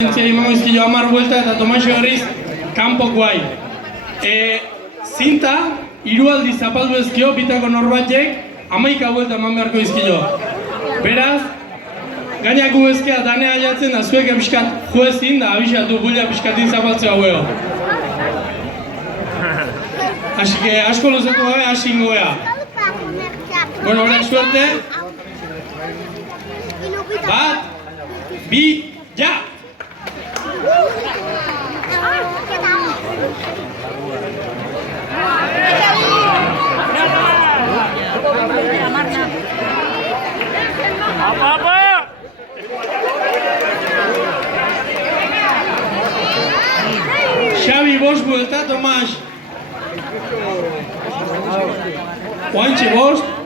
Emango izkilo 10 buelta eta Tomaxo berriz kanpo guai. Zinta, 3 aldiz zapaldu ezkio, bitako norbatek 11 buelta eman beharko izkilo. Beraz, gainak gu ezkea danea jatzen da zuek pixkat juezin da abisatu bulia pixkatin zapaltzea hueo. Así que asko luzatu gabe, hasi ingo gea. Bueno, ahora suerte. Bat, bi, ja! Xavi, bost buelta, Tomas. Juanchi, bost.